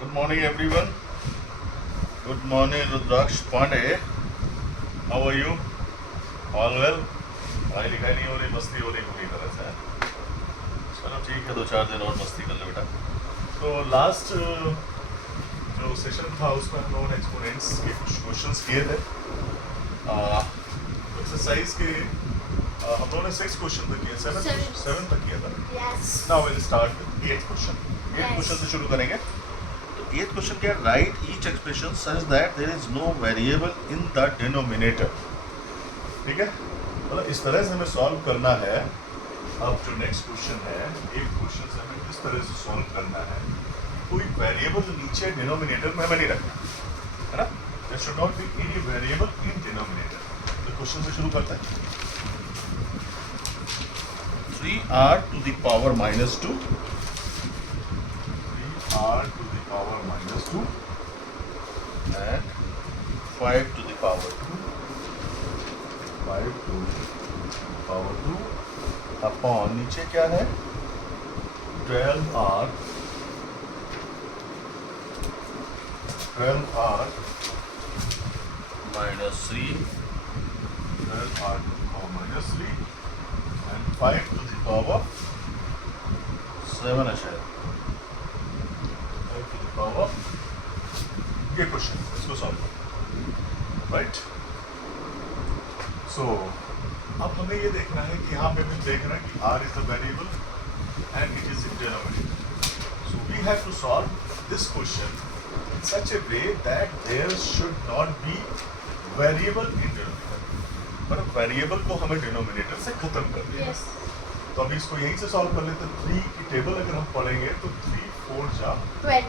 Good morning, everyone. Good morning, Rudraksh Pandey. How are you? All well? पढ़ाई लिखाई नहीं हो रही, मस्ती हो रही पूरी तरह से। चलो ठीक है, 2-4 दिन और मस्ती कर लो बेटा। तो लास्ट जो सेशन था उसमें हम लोगों ने एक्सपोनेंट्स के कुछ क्वेश्चंस किए थे। एक्सरसाइज के हम लोगों ने 6 क्वेश्चन तक किए, 7 तक किया था। Now will start with 8th question. 8th question से शुरू करेंगे। तो 8th क्वेश्चन क्या है? Write each expression such that there is no variable in the denominator. ठीक है, मतलब इस तरह से हमें सॉल्व करना है। अब जो नेक्स्ट क्वेश्चन है, एक क्वेश्चन से हमें किस तरह से सॉल्व करना है, कोई वेरिएबल नीचे डिनोमिनेटर में हमें नहीं रखना है ना। There should not be any variable in denominator. तो क्वेश्चन से शुरू करते हैं। 3r to the power minus 2, 3r to the power minus 2 and 5 to the power 2, 5 to the power 2 upon नीचे क्या है 12r minus 3, 12r to the power minus 3 and 5 to the power 7 है शायद, 5 to the power। ये question इसको solve करो, right. सो अब हमें ये देखना है कि यहाँ पे भी देख रहे हैं कि r is a variable and it is in denominator. So we have to solve this question in such a way that there should not be variable in denominator. पर वेरिएबल को हमें डिनोमिनेटर से खत्म कर दिया। तो अभी इसको यहीं से सॉल्व कर लेते हैं। 3 की टेबल अगर हम पढ़ेंगे तो 3 4 जा 12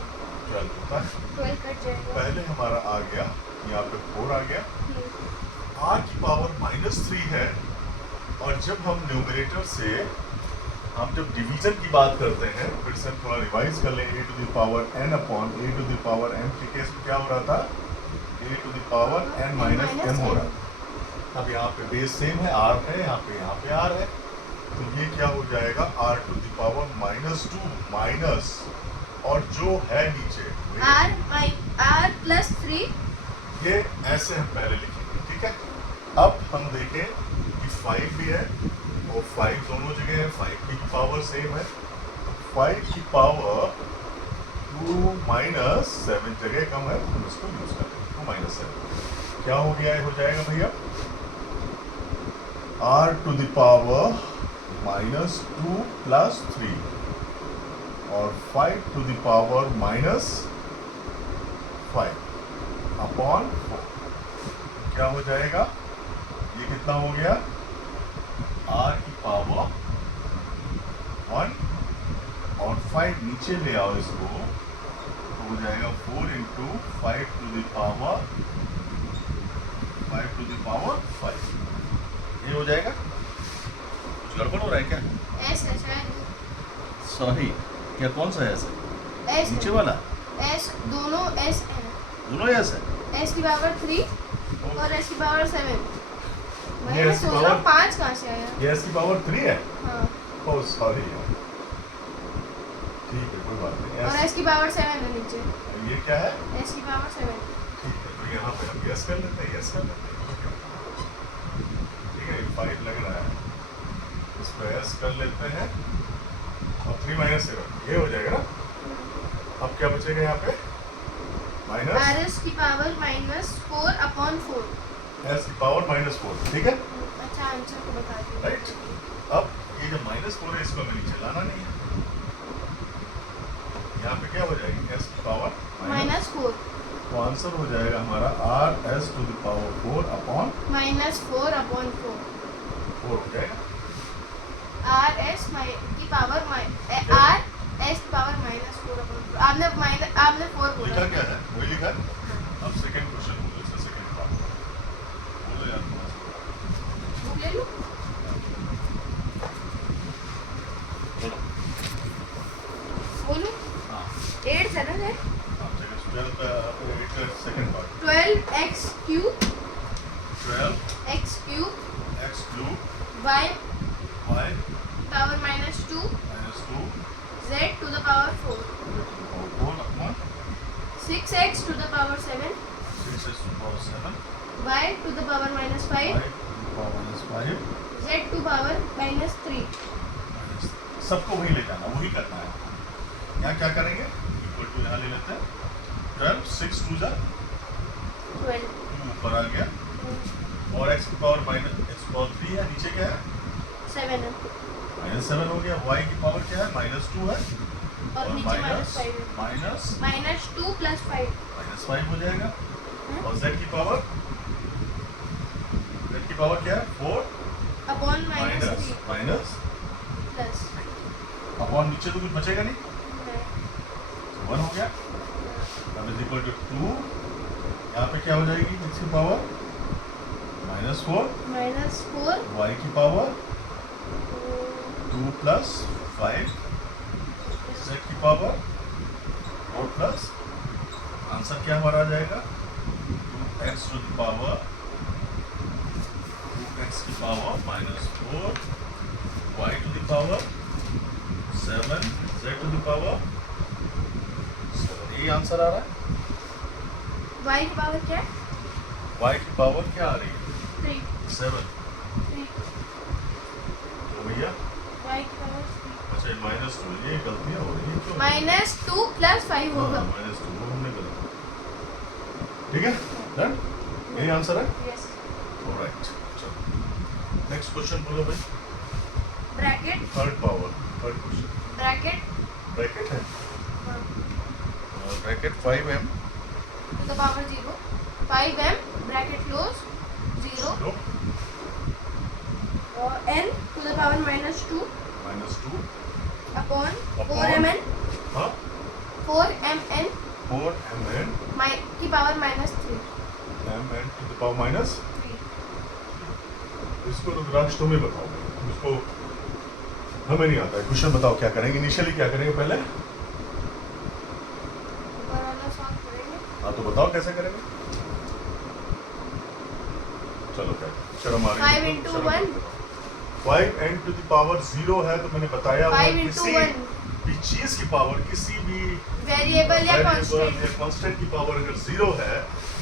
होता है। 12 कट जाएगा। पहले हमारा आ गया यहाँ पे 4 आ गया। r की पावर -3 है, और जब हम न्यूमरेटर से हम जब डिवीजन की बात करते हैं, फिर से हम थोड़ा रिवाइज कर लें। a to the power n upon a to the power m के केस में क्या हो रहा था? a to the power n minus m हो रहा था। अब यहाँ पे बेस सेम है, r है, यहाँ पे r है, तो ये क्या हो जाएगा? r to the power -2 minus, और जो है नीचे r plus 3, ये ऐसे हम पहले लिखेंगे। ठीक है, अब हम देखें कि 5 भी है और 5 दोनों जगह है, 5 की पावर सेम है। 5 की पावर 2 माइनस 7 जगह कम है, हम इसको यूज कर लेंगे। 2 माइनस 7 क्या हो गया? हो जाएगा भैया r to the power -2 plus 3 और 5 to the power -5 अपॉन 4 क्या हो जाएगा? ये कितना हो गया? r की पावर 1 और 5 नीचे ले आओ इसको, तो हो जाएगा 4 into 5 to the power 5। ये हो जाएगा। कुछ गड़बड़ हो रहा है क्या? s है शायद। सॉरी, क्या कौन सा s है? s नीचे वाला s दोनों s है। दोनों s है। s की पावर 3 और s की पावर 7। ये मैं s की सोच रहा हूँ power- 5 कहाँ से आया? ये s की पावर 3 है। हाँ, ओह सॉरी, ठीक है कोई बात नहीं। और s की पावर 7 है नीचे। ये क्या है? s की पावर 7। ठीक है, तो यहाँ पे हम यस कर लेते हैं, यस कर लेते हैं। ठीक है, 5 लग रहा है, इसको यस कर लेते हैं, और 3 माइनस 7 ये हो जाएगा ना। अब क्या बचेगा यहाँ पे? माइनस rs की पावर -4 अपॉन 4। एस की पावर -4। ठीक है, अच्छा, आंसर को बता दो। राइट। अब ये जो -4 है इसको हमें नीचे लाना नहीं है। यहाँ पे क्या हो जाएगी? एस की पावर -4 तो आंसर हो जाएगा हमारा r s to the power 4 upon -4 upon 4। 4 हो जाएगा। rs की पावर r s की पावर -4 अपॉन 4। आपने 4 बोला। लिखा क्या है? वही लिखा है। अब सेकंड क्वेश्चन बोलो, इसका सेकंड पार्ट बोलो यार। बुक ले लो। बोलो। हाँ 8 है ना? हाँ, second part 12x cube 12 x cube x cube y y power -2 minus 2 z to the power 4 4 upon 6x to the power 7, 6x to the power 7, y to the power minus 5, y to the power minus 5, z to power minus 3. minus, सबको वही ले जाना, वही करना है। यहाँ क्या करेंगे, इक्वल टू यहाँ ले लेते हैं 12, 6 2 जा 12. 2 ऊपर आ गया, और x की पावर माइनस x की पावर 3 है, नीचे क्या है 7 है माइनस 7 हो गया, y की पावर क्या है माइनस 2 है, और नीचे माइनस 5 है. Minus minus 2 plus 5. माइनस 5 हो जाएगा, हैं? और z की पावर क्या है 4 upon minus minus 3 minus plus. Upon नीचे तो कुछ बचेगा नहीं, 1 हो गया, अब इज इक्वल टू 2, यहाँ पे क्या हो जाएगी x की पावर माइनस 4, माइनस 4 y की पावर 2 प्लस 5, z की पावर 4 प्लस, आंसर क्या हमारा आ जाएगा 2x to the power 2x की power minus 4, y to the power 7, z to the power 7, यही आंसर आ रहा है। y की पावर क्या है? y की पावर क्या आ रही है 3. 7, 3. तो भैया y की पावर 3. अच्छा माइनस 2, ये गलतियाँ हो रही है तो माइनस 2 प्लस 5 होगा. माइनस 2 वो हमने गलत, ठीक है डन, यही आंसर है। यस. ऑलराइट, चलो नेक्स्ट क्वेश्चन बोलो भाई, bracket third question, bracket bracket है, bracket 5m to the power 0, 5m bracket close 0 लो और n to the power minus 2 minus 2 upon Upon? 4mn हाँ 4mn 4mn की power minus 3. mn to the power minus, 3. इसको रुद्राक्ष तुम ही बताओ, इसको हमें नहीं आता है, क्वेश्चन बताओ क्या करेंगे, इनिशियली क्या करेंगे पहले, ऊपर वाला सॉल्व करेंगे. हाँ तो बताओ कैसे करेंगे, चलो क्या चलो हमारे 5 into 1. 5n to the power 0 है तो मैंने बताया 5 into 1 भी चीज की पावर किसी भी वेरिएबल या कांस्टेंट. कांस्टेंट की पावर अगर 0 है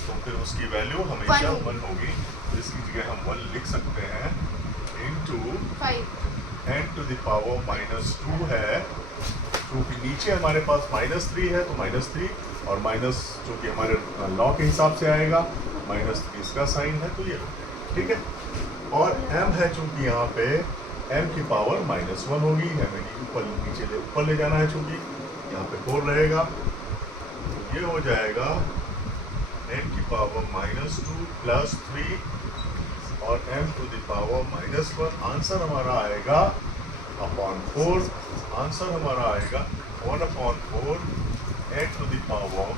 तो फिर उसकी वैल्यू हमेशा One. 1 होगी, तो इसकी जगह हम 1 लिख सकते हैं into 5. n to the power minus 2 है, क्योंकि नीचे हमारे पास माइनस 3 है तो माइनस 3 और माइनस जो कि हमारे लॉ के हिसाब से आएगा माइनस 3 इसका साइन है, तो ये हो जाएगा, ठीक है। और m है चूंकि यहाँ पे m की पावर माइनस 1 होगी, हमें ऊपर नीचे ऊपर ले जाना है, चूंकि यहाँ पे 4 रहेगा, तो ये हो जाएगा n की पावर माइनस 2 प्लस 3 और m to the power minus 1, answer हमारा आएगा अपॉन 4, आंसर हमारा आएगा 1/4 n to the power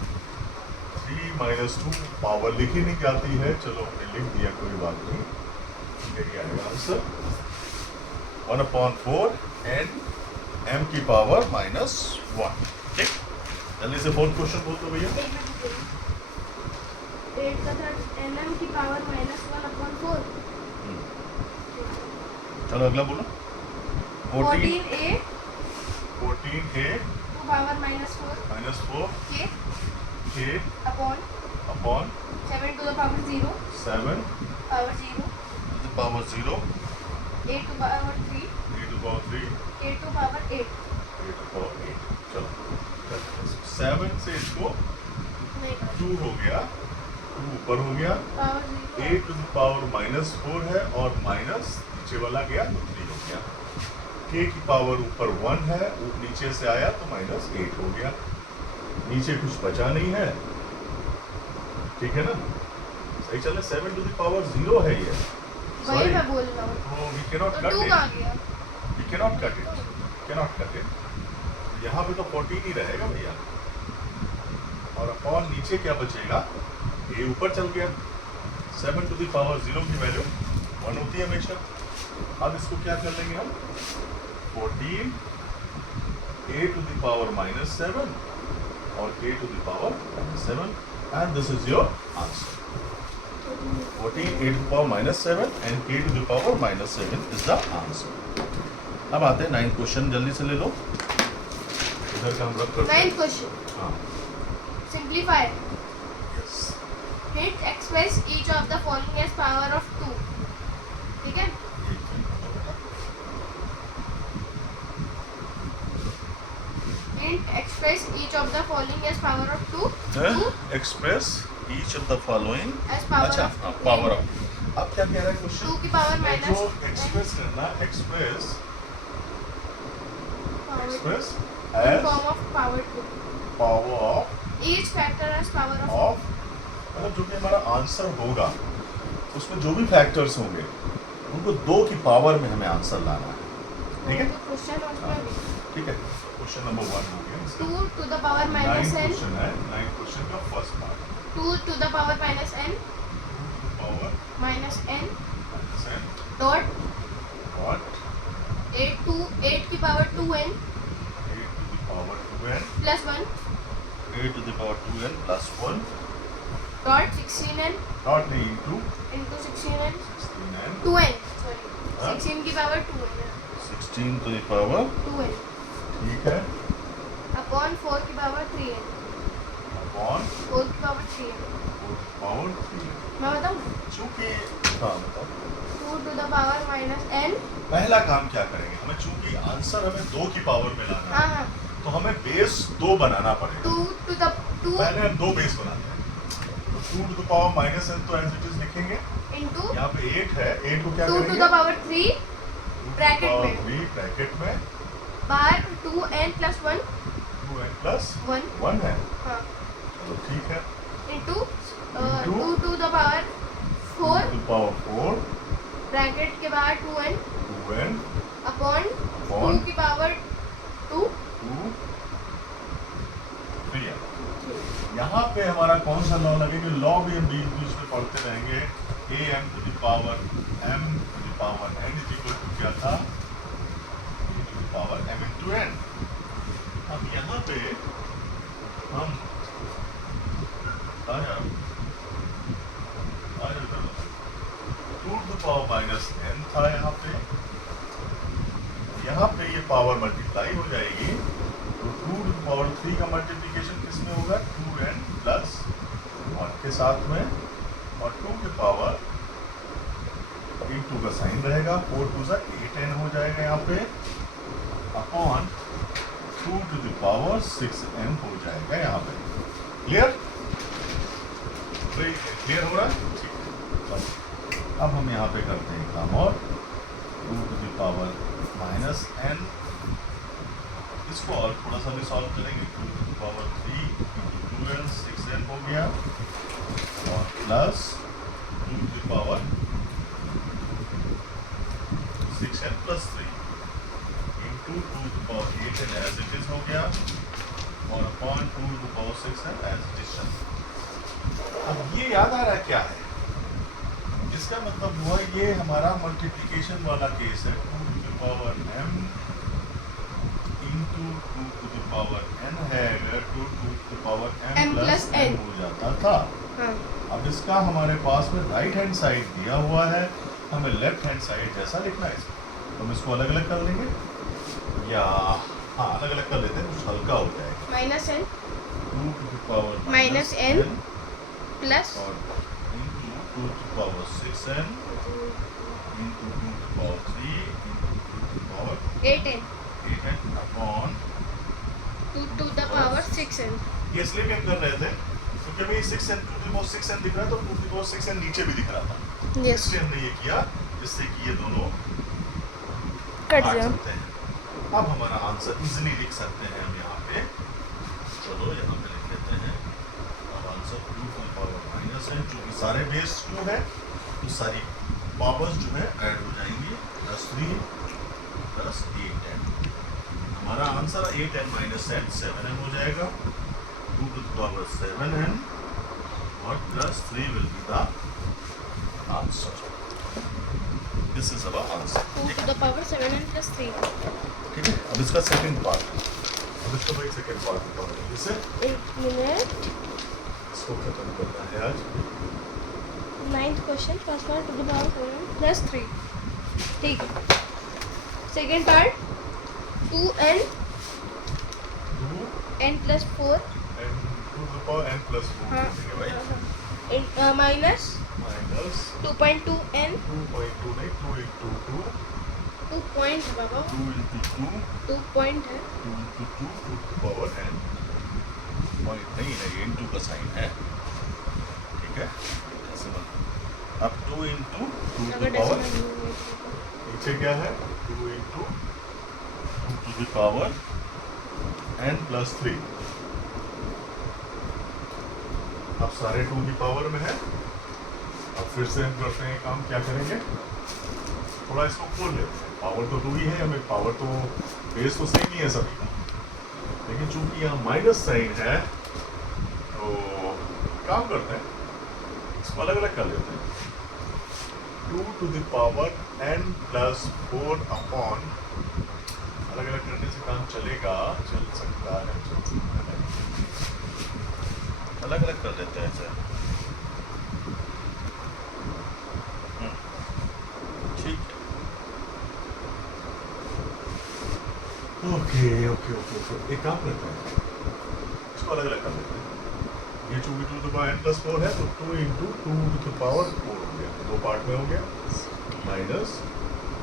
3 minus 2, power लिखी नहीं जाती है, चलो हमने लिख दिया कोई बात नहीं, यही आएगा आंसर 1/4 n m की पावर माइनस 1, ठीक। जल्दी से फोर्थ क्वेश्चन बोल दो भैया। 8 का थर्ड nm की पावर माइनस 1/4. चलो अगला बोलो 14a 14a to power minus 4 -4 k k upon 7 to the power 0 7 power 0 to the power 0 a to power 3 a to the power 3 a to power 8. a to the power 8, चलो 7 से इसको नहीं 2 हो गया, 2 ऊपर हो गया, power 0 a to the power -4 है और माइनस नीचे वाला गया तो 3 हो गया, k की पावर ऊपर 1 है, नीचे से आया तो -8 हो गया, नीचे कुछ बचा नहीं है, ठीक है ना, सही चल रहा है। 7 to the power 0 है ये, वही मैं बोल रहा हूँ. तो we cannot तो cut 2 it, कहाँ गया? we cannot cut it, यहाँ पे तो 14 ही रहेगा भैया, और अपॉन नीचे क्या बचेगा, a ऊपर चल गया, 7 to the power 0 की वैल्यू 1 होती है हमेशा, अब इसको क्या कर लेंगे हम, 14 a to the power -7 और k to the power -7 and this is your answer. 14 a to the power -7 and k to the power -7 is the answer. अब आते हैं 9th क्वेश्चन, जल्दी से ले लो, इधर का हम रख करते हैं। 9th question. हाँ Simplify simplify yes hit express each of the following as power of 2. ठीक है. Int express each of the following as power of 2. Express each of the following As power अच्छा of two. पावर ऑफ अब क्या कह रहा है 2 question की power जो माइनस एक्सप्रेस करना express express in as form of power 2. Power of Each factor as power of of मतलब जो भी हमारा आंसर होगा उसमें जो भी फैक्टर्स होंगे उनको 2 की पावर में हमें आंसर लाना है ठीक है क्वेश्चन उसमें भी ठीक है क्वेश्चन नंबर 1 हो गया 2 to the power minus n. Question है 9 क्वेश्चन का first part 2 to the power minus n power minus n Sen dot what 8 की power 2n 8 to the power 2n plus 1 8 to the power 2n plus 1 dot 16n not नहीं into into 16n 16n 2n sorry हाँ? 16 की power 2n 16 to the power 2n ठीक है upon 4 की power 3n upon 4 की power 3n. 4 power 3 मैं बताऊँ चूंकि हाँ बताओ 2 to the power minus n. पहला काम क्या करेंगे हमें चूंकि आंसर हमें 2 की पावर में लाना हाँ है हाँ तो हमें बेस 2 बनाना पड़ेगा 2 to the 2 पहले हम 2 बेस बनाते हैं तो 2 to the power minus n तो एज इट इज लिखेंगे into यहाँ पे 8 है 8 को क्या 2 to करेंगे the power 3 bracket में. 3 ब्रैकेट में बाहर 2n plus 1 2n plus 1 1 है हाँ तो ठीक है into Into 2 to the power 2 4 to the power 4 bracket के बाहर 2n 2n upon 2 upon की पावर 2 2 3 यहाँ पे हमारा कौन सा लॉ लगेगा लॉ भी हम बीच बीच में पढ़ते रहेंगे am to the power m to the power n is equal to क्या था a to the power m into n अब यहाँ पे हम आ जाओ 2 to the power minus n था यहाँ पे यहाँ पे ये पावर मल्टीप्लाई हो जाएगी तो 2 to the power 3 का मल्टीप्लिकेशन किस में होगा 2n प्लस 1 के साथ में और 2 के पावर into का साइन रहेगा 4 टू सा 8n हो जाएगा यहाँ पे upon 2 to the power 6n हो जाएगा यहाँ पे क्लियर क्लियर हो रहा है ठीक है अब हम यहाँ पे करते हैं काम और 2 to the power minus n इसको और थोड़ा सा भी सॉल्व करेंगे 2 to the power 3 into 2n 6n हो गया और plus 2 to the power 6n plus 3 into 2 to the power 8n as it is हो गया और upon 2 to the power 6n as it is. अब ये याद आ रहा है क्या है इसका मतलब हुआ ये हमारा मल्टीप्लिकेशन वाला केस है 2 to the power m into 2 to the power n है अगर 2 to the power m plus n हो जाता था हाँ अब इसका हमारे पास में राइट हैंड साइड दिया हुआ है हमें लेफ्ट हैंड साइड जैसा लिखना है इसको तो हम इसको अलग अलग कर लेंगे या हाँ अलग अलग कर लेते हैं कुछ हल्का हो जाएगा minus n 2 to the power Minus n plus और into 2 to the power 6n into 2 to the power 3 into 2 to the power 8n 8n upon 2 to the power 6n. ये इसलिए भी हम कर रहे थे क्योंकि हमें 6n 2 to the power 6n दिख रहा है तो 2 to the power 6n नीचे भी दिख रहा था यस इसलिए हमने ये किया जिससे कि ये दोनों कट काट जाए. सकते हैं अब हमारा आंसर इजीली लिख सकते हैं हम यहाँ पे चलो यहाँ पे लिख लेते हैं अब answer 2 to the power minus n क्योंकि सारे बेस 2 है तो सारी पावर्स जो है ऐड हो जाएंगी प्लस 3 प्लस 8n हमारा answer 8n minus n 7n हो जाएगा 2 to the power 7n और plus 3 will be the answer. This is our answer. 2 to the power 7n plus 3. ठीक है अब इसका सेकंड पार्ट अब इसका भाई सेकंड पार्ट बताओ जैसे एक मिनट. इसको खत्म करना है आज 9th question first part two the power 7n plus 3. ठीक है. Second part 2n 2 n plus 4 and 2 to the the power n plus 4 हाँ लिखेंगे भाई, माइनस माइनस 2.2n 2.2 नहीं 2 इंटू 2, 2 पॉइंट बाबा 2 इंटू 2, 2 पॉइंट है 2 into 2 to the power n, point नहीं है ये इंटू का साइन है, ठीक है ऐसे बना। अब 2 इंटू 2 अगर द पावर, डेसिमल नीचे क्या है 2 into 2 to the power n plus 3। अब सारे 2 की पावर में है। अब फिर से हम करते हैं काम, क्या करेंगे, थोड़ा इसको खोल लेते हैं। पावर तो 2 ही है, हमें पावर तो बेस तो सेम ही है सभी का, लेकिन चूंकि यहाँ माइनस साइन है तो काम करते हैं, इसको अलग अलग कर लेते हैं। 2 to the power n plus 4 upon, अलग अलग करने से काम चलेगा, चल सकता है, अलग अलग कर लेते हैं ऐसे, ठीक है। ओके ओके ओके ओके, एक काम करते हैं, इसको अलग अलग कर लेते हैं। ये 2 to the power n plus 4 है तो 2 इंटू 2 टू द पावर 4 हो गया, दो पार्ट में हो गया, minus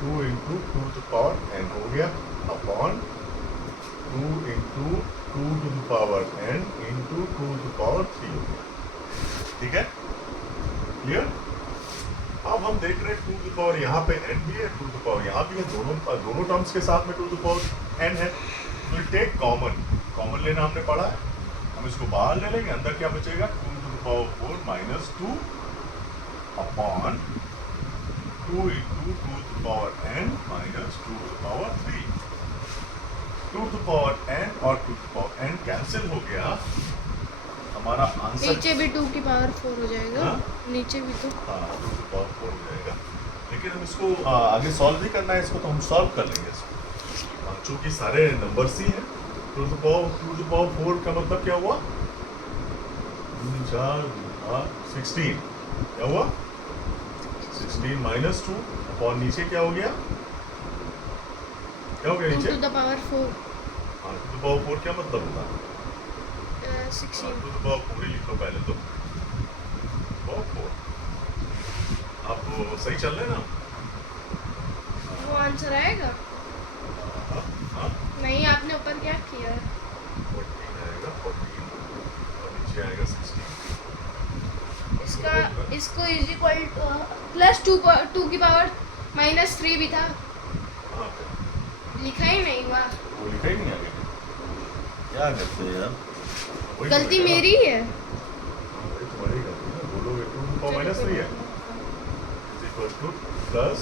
2 into 2 to the power n हो गया, upon 2 into 2 to the power n into 2 to the power 3 हो गया, ठीक है, क्लियर। अब हम देख रहे हैं 2 टू द पावर यहाँ पे n भी है, 2 टू द पावर यहाँ भी है, दोनों टर्म्स के साथ में 2 टू द पावर n है, विल टेक कॉमन, कॉमन लेना हमने पढ़ा है, हम इसको बाहर ले लेंगे, अंदर क्या बचेगा 2 to the power 4 minus 2 upon 2 into 2 to the power n minus 2 to the power 3। 2 to the power n और 2 to the power n cancel हो गया, हमारा आंसर नीचे भी 2 की पावर 4 हो जाएगा, हाँ? नीचे भी तो हाँ 2 टू द पावर 4 हो जाएगा, लेकिन हम इसको आगे सॉल्व भी करना है, इसको तो हम सॉल्व कर लेंगे इसको, चूंकि सारे नंबर्स ही हैं। 2 टू द पावर 4 का मतलब क्या हुआ, 4 16, क्या हुआ 16 माइनस 2 अपॉन नीचे क्या हो गया, क्या हो गया 2 नीचे, टू द पावर 4 हाँ 2 टू द पावर 4 क्या मतलब होता है, 16 2 टू द पावर 4 ही लिखो पहले तो, पावर 4। अब सही चल रहे हैं ना, वो आंसर आएगा। हाँ नहीं, आपने ऊपर क्या किया, 14 आएगा, 14 और नीचे आएगा 16। इसका इसको इज इक्वल प्लस 2 की पावर माइनस 3 भी था, हाँ फिर लिखा ही नहीं हुआ, वो लिखा ही नहीं आगे, क्या करते हैं यार, वही गलती तो है ना। मेरी है। वही तुम्हारी गलती है, बोलोगे 2 टू पावर माइनस 3 है is equal to plus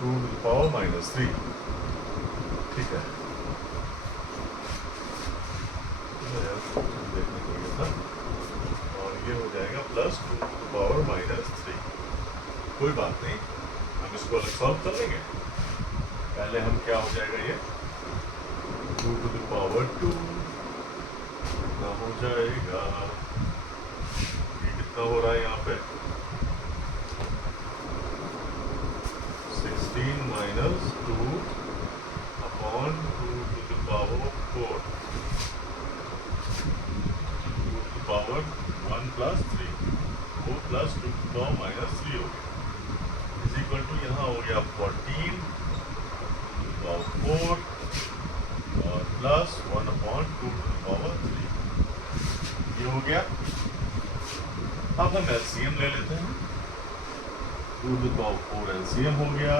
2 to power minus 3, ठीक है, देखने को ये था, और ये हो जाएगा प्लस 2 टू पावर माइनस 3, कोई बात नहीं, हम इसको अलग सॉल्व कर लेंगे। पहले हम क्या हो जाएगा ये 2 टू द पावर 2 कितना हो जाएगा, ये कितना हो रहा है यहाँ पे 16 minus 2 upon 2 to the power 4 2 to the power 1 plus 3 वो plus 2 to the power minus 3 हो गया, इज इक्वल टू यहाँ हो गया 14 पावर 4 और plus 1 upon 2 to the power 3, ये हो गया। अब हम एलसीएम ले लेते हैं, 2 टू द पावर 4 एलसीएम हो गया,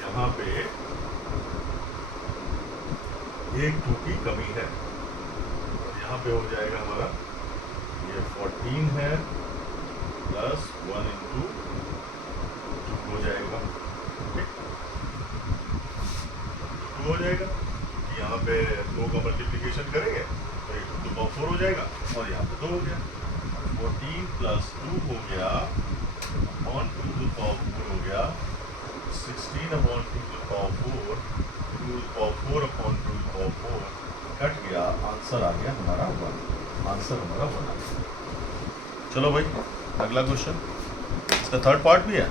यहाँ पे एक 2 की कमी है, और यहाँ पे हो जाएगा हमारा ये 14 है प्लस 1 इंटू 2 हो जाएगा, ठीक 2 हो जाएगा, यहाँ पे 2 का मल्टीप्लिकेशन करेंगे तो ये 2 पावर 4 हो जाएगा, और यहाँ पे 2 हो गया, 14 प्लस 2 हो गया अपॉन 2 टू द पावर 4 हो गया, 16 upon 2 to the power 4, 2 to the power 4 upon 2 to the power 4 cut गया, आंसर आ गया हमारा 1, आंसर हमारा 1 आ गया। चलो भाई अगला क्वेश्चन, इसका थर्ड पार्ट भी है,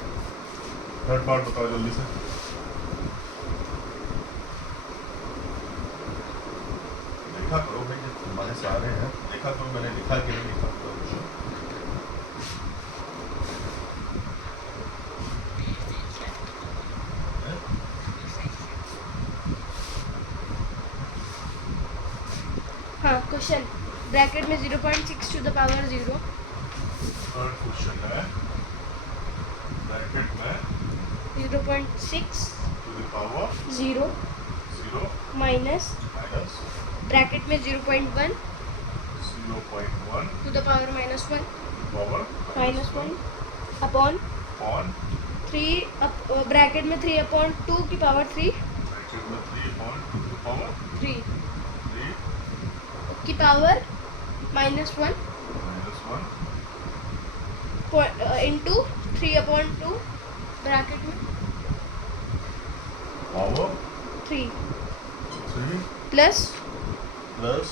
थर्ड पार्ट बताओ जल्दी से। देखा करो भाई, जब तुम्हारे सारे हैं देखा तो मैंने लिखा कि नहीं लिखा पूरा क्वेश्चन। हाँ क्वेश्चन ब्रैकेट में 0.6 to the power 0 third question है ब्रैकेट में 0.6 to the power 0 0 minus minus bracket में 0.1 0.1 to the power -1 power -1 upon on 3 bracket में 3/2 की पावर 3 ब्रैकेट में 3 ऑन टू द पावर 3 3 की पावर -1 माइनस 1 इंटू 3/2 ब्रैकेट में power 3 3 plus plus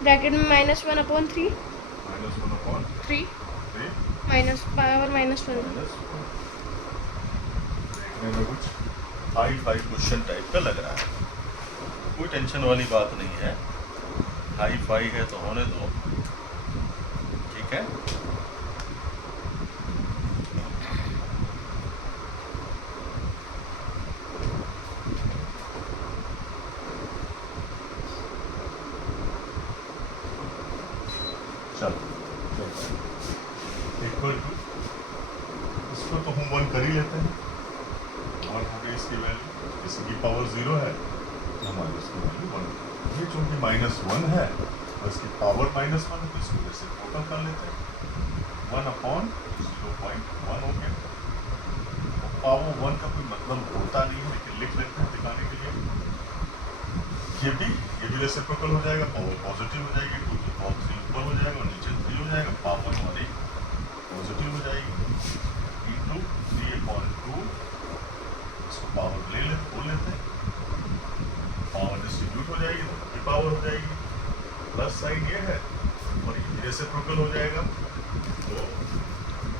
bracket में -1/3 minus 1 upon 3 minus power -1 minus 1 देखने में कुछ हाई क्वेश्चन टाइप का लग रहा है, कोई टेंशन वाली बात नहीं है, हाई फाई है तो होने दो, ठीक है। चलो इक्वल टू इसको तो हम 1 कर ही लेते हैं, 1 हो गई इसकी वैल्यू, इसकी पावर 0 है तो हमारी इसकी वैल्यू 1। ये चूंकि -1 है और इसकी पावर -1 है तो इसको जैसे टोटल कर लेते हैं, 1 अपॉन 0.1 हो गया। पावर 1 का कोई मतलब होता नहीं है लेकिन लिख लेते हैं दिखाने के लिए। ये भी रेसिप्रोकल हो जाएगा, पावर पॉजिटिव हो जाएगी, 2 की पावर 3 ऊपर हो जाएगा और नीचे 3 हो जाएगा, पावर हमारी पॉजिटिव हो जाएगी इंटू 3/2 इसको पावर बोल लेते हैं, पावर डिस्ट्रीब्यूट हो जाएगी तो की पावर हो जाएगी, प्लस साइन ये है और ये रेसिप्रोकल हो जाएगा तो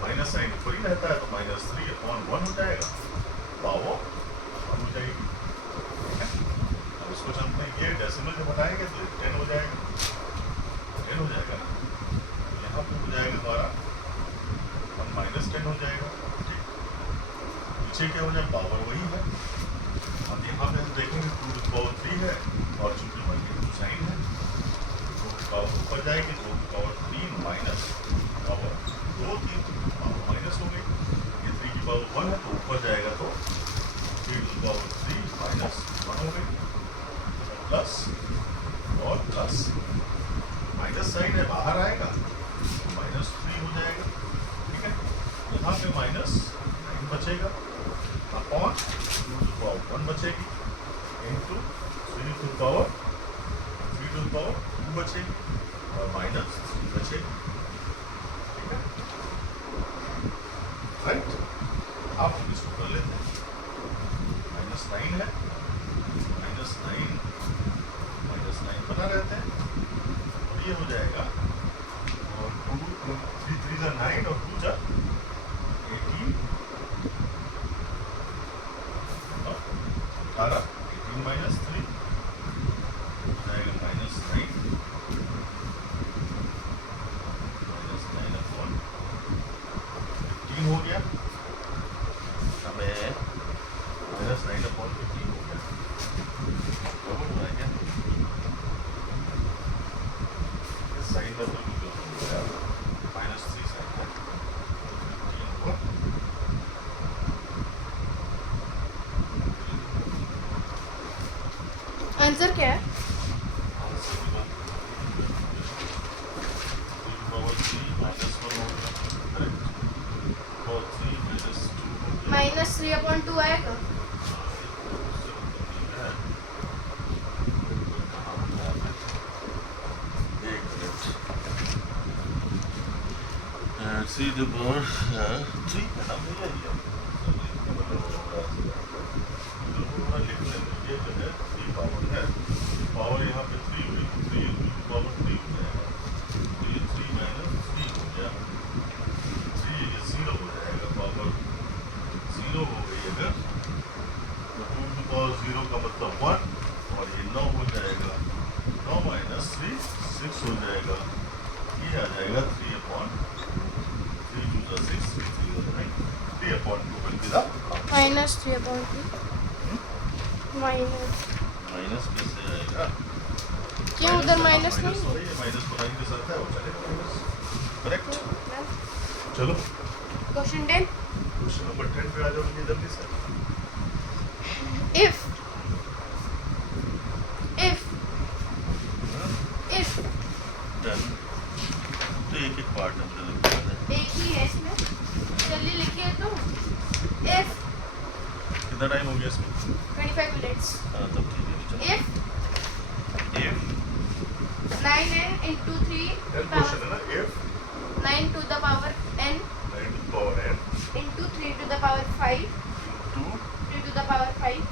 माइनस साइन ऊपर ही रहता है तो -3/1 हो जाएगा, पावर 1 हो जाएगी, ठीक है। अब इसको चलते हैं, ये डेसिमल जब हटाएंगे तो 10 हो जाएगा, 10 हो जाएगा ना, यहाँ पे हो जाएगा हमारा 1 - 10 हो जाएगा, ठीक। पीछे क्या हो जाए, पावर वही है। अब यहाँ पे हम देखेंगे 2 की पावर 3 है और चूंकि हमारी साइन है 2 की पावर ऊपर जाएगी, 2 की power 3 minus power 2 3 power minus हो गई, ये 3 की पावर 1 है तो ऊपर जाएगा तो 3 की पावर 3 माइनस 1 हो गई, प्लस और प्लस माइनस साइन है बाहर आएगा तो -3 हो जाएगा, ठीक है। यहाँ पे -9 बचेगा अपॉन 2 की पावर 1 बचेगी इंटू 3 की पावर 2 बचेगी और -3 बचेगी, ठीक है, राइट। आप इसको कर लेते हैं, -9 है, -9 बना रहते हैं और ये हो जाएगा और 2 3 जा 9 और 2 जा 18 और 18 18 - 3 हो जाएगा -9 अपॉन 15 हो गया, हमें -9 अपॉन 15 हो गया, बराबर हो रहा है क्या, साइन का बिल्कुल जो हो गया -3 साइन का 15 हुआ, आंसर क्या है? -3/2 आएगा। See the bar 3 है ना भैया, ये लिख लेंगे, ये जो है 3 पावर है, पावर यहाँ पे 3 हुई, 3 पावर 3 हो जाएगा, तो ये 3 - 3 हो गया, 3 ये 0 हो जाएगा, पावर 0 हो गई अगर तो 2 की पावर 0 का मतलब 1 और ये 9 हो जाएगा, 9 - 3 6 हो जाएगा। जाएगा, ये आ जाएगा 3/3 2 6 3/2 will be the minus 3/2 minus minus कैसे आएगा? क्यों उधर माइनस नहीं हो रही है, माइनस को लाइन के साथ है, वो चलेगा माइनस। करेक्ट। चलो क्वेश्चन 10 क्वेश्चन नंबर 10 पे आ जाओगे जल्दी से। if done. तो एक एक पार्ट हमने लिखा है। एक ही है इसमें, जल्दी लिखिए तो। if कितना टाइम हो गया इसमें? 25 minutes हाँ तब ठीक है, चलो। if if 9n into 3 question है ना, if 9 to the power n 9 to the power n into 3 to the power 5 into 3 to the power 5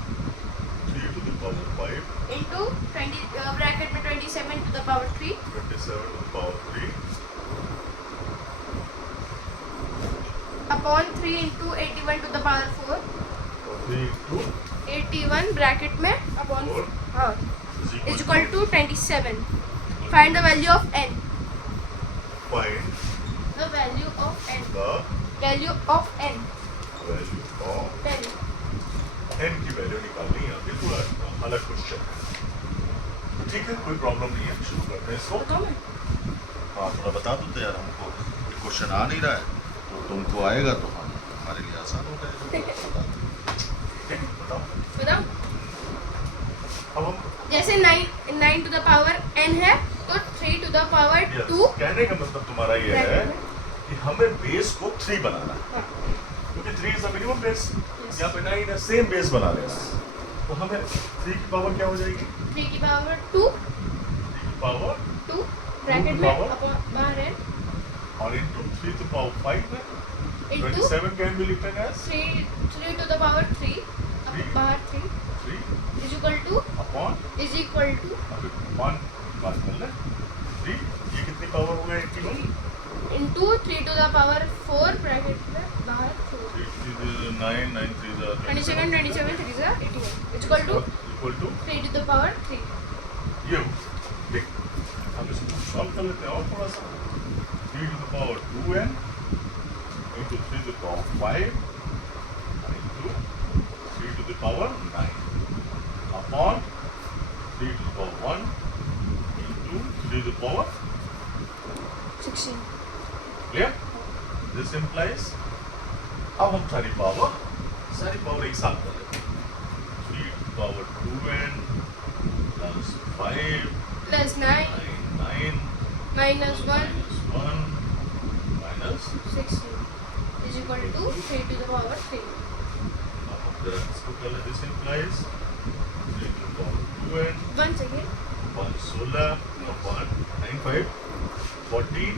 3 to the power 5 into 20 bracket में 27 to the power 3 27 to the power 3 upon 3 into 81 to the power 4 और 3 into 81 bracket में upon 4 हाँ is is equal to 27. Find the value of n. find The value of n. the Value of n. value of 10. n की value निकालनी है, अभी थोड़ा अलग question है। ठीक है, कोई प्रॉब्लम नहीं है, शुरू करते हैं इसको। बताओ मैं हाँ थोड़ा बता दो तो यार, हमको ये क्वेश्चन आ नहीं रहा है, तो तुमको आएगा तो हम हमारे लिए आसान हो जाएगा। ठीक है, बताओ। बताओ अब हम जैसे 9 to the power n है तो 3 to the power yes, 2 कहने का मतलब तुम्हारा ये है कि हमें बेस को 3 बनाना है, हाँ, क्योंकि 3 is the minimum base. yes. यहाँ पे 9 है, सेम बेस बना लेना। तो हमें 3 की पावर क्या हो जाएगी? 3 की पावर 2 3 की पावर 2 ब्रैकेट में power? upon बाहर है और इंटू 3 to the power 5 में into 27 can be written as 3 to the power 3 Three. बाहर 3 3 is equal to अपॉन 1 बात कर ले 3। ये कितनी पावर हो गया 81? into 3 to the power 4 bracket में बाहर 4 3 9 9 3 27 27 3 is 81 is equal to equal to 3 to the power 3 ये हो। ठीक, हम इसको सॉल्व कर लेते हैं और थोड़ा सा। 3 to the power 2n into 3 to the power 5 into 3 to the power 9 upon 3 to the power 1 into 3 to the power 16 clear? This implies अब हम सारी पावर एक साथ कर लेते हैं। 3 to the power 2n plus 5 plus 9 9 minus 1 minus 16 is equal to 3 to the power 3 अब हम जरा इसको कर लेते हैं। This implies 3 to the power 2n once again 16 upon 9 5 14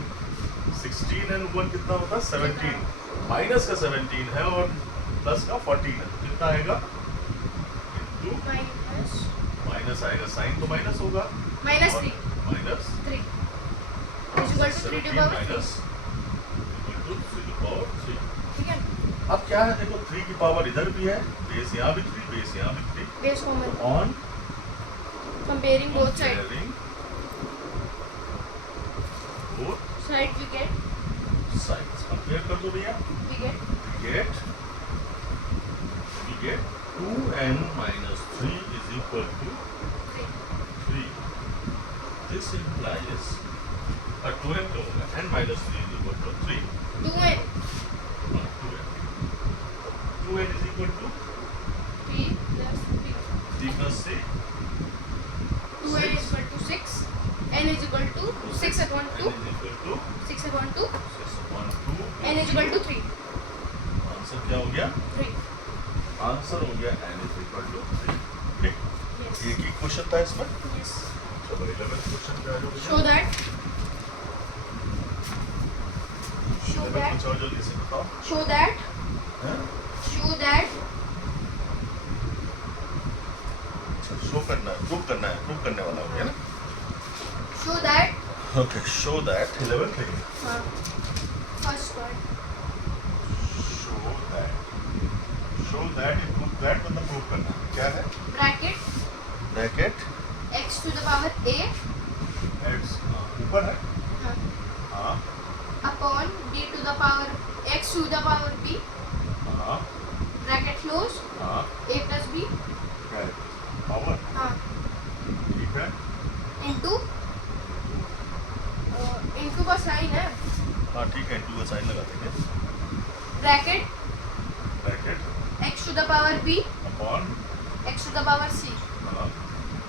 16 and 1 कितना होता है 17 माइनस का 17 है और प्लस का 14 है, तो कितना आएगा इनटू minus माइनस आएगा, साइन तो माइनस होगा minus 3 minus 3 is equal to 3 to the power 3 minus equal to 3 to the power 3। ठीक है अब क्या है देखो, 3 की पावर इधर भी है, बेस यहाँ भी 3 बेस यहाँ भी 3 base common on comparing both sides both side we get sides compare कर दो भैया। we get we get 2n minus 3 is equal to 3. This implies 2n तो होगा, n minus 3 is equal to 3. 2n 2n is equal to 3 plus 3 plus 3. 2n is equal to 6 n is equal to 6 upon 2 n is equal to 6 upon 2 6 upon 2. n is equal to 3 answer क्या हो गया? 3 answer हो गया n is equal to 3. ठीक, yes एक ही question था इसमें। yes चलो 11th क्वेश्चन पे आ जाओ। show that 11th कुछ और जल्दी से बताओ। show that हैं? शो करना है, प्रूव करने वाला हो गया ना। show that okay, show that 11th है। हाँ first part show that prove that मतलब प्रूव करना क्या है? bracket bracket x to the power a x ऊपर ऊपर है हाँ हाँ upon d to the power x to the power b हाँ ब्रैकेट क्लोज हाँ a plus b क्या है पावर हाँ ठीक है इनटू इनटू का साइन है हाँ ठीक है इंटू का साइन लगा देंगे bracket bracket x to the power b upon x to the power c हाँ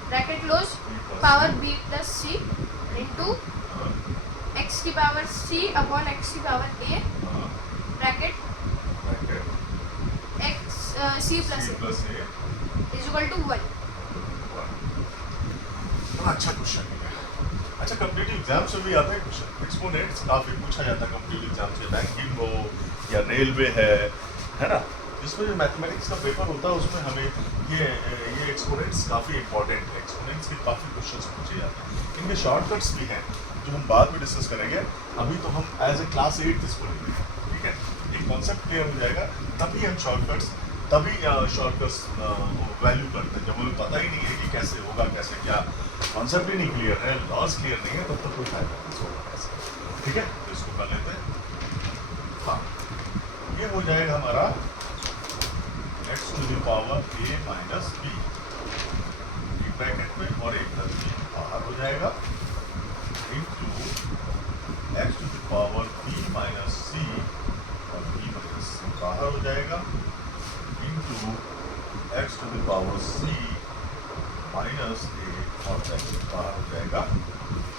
bracket close power b plus c into x की पावर c अपॉन x की power a bracket bracket x c plus a plus A is equal to 1 अच्छा question है अच्छा competitive exam से भी आता है क्वेश्चन एक्सपोनेंट्स काफी पूछा जाता है कम्पिटिटिव एग्जाम से बैंकिंग हो या रेलवे है ना जिसमें जो मैथमेटिक्स का पेपर होता है उसमें हमें ये एक्सपोनेंट्स काफ़ी इंपॉर्टेंट है एक्सपोनेंट्स के काफ़ी क्वेश्चंस पूछे जाते हैं इनके शॉर्टकट्स भी हैं जो हम बाद में डिस्कस करेंगे अभी तो हम एज ए क्लास 8 इसको लेंगे ठीक है एक कॉन्सेप्ट क्लियर हो जाएगा तभी हम शॉर्टकट्स वैल्यू करते हैं जब हमें पता ही नहीं है कि कैसे होगा कैसे क्या कॉन्सेप्ट ही नहीं क्लियर है लॉज क्लियर नहीं है तब तक कोई फायदा नहीं होगा कैसे ठीक है तो इसको कर लेते हैं हाँ ये हो जाएगा हमारा x to the power a minus b bracket में और a plus b बाहर हो जाएगा into x to the power b minus c और b minus c बाहर हो जाएगा into x to the power c minus a और ब्रैकेट बाहर हो जाएगा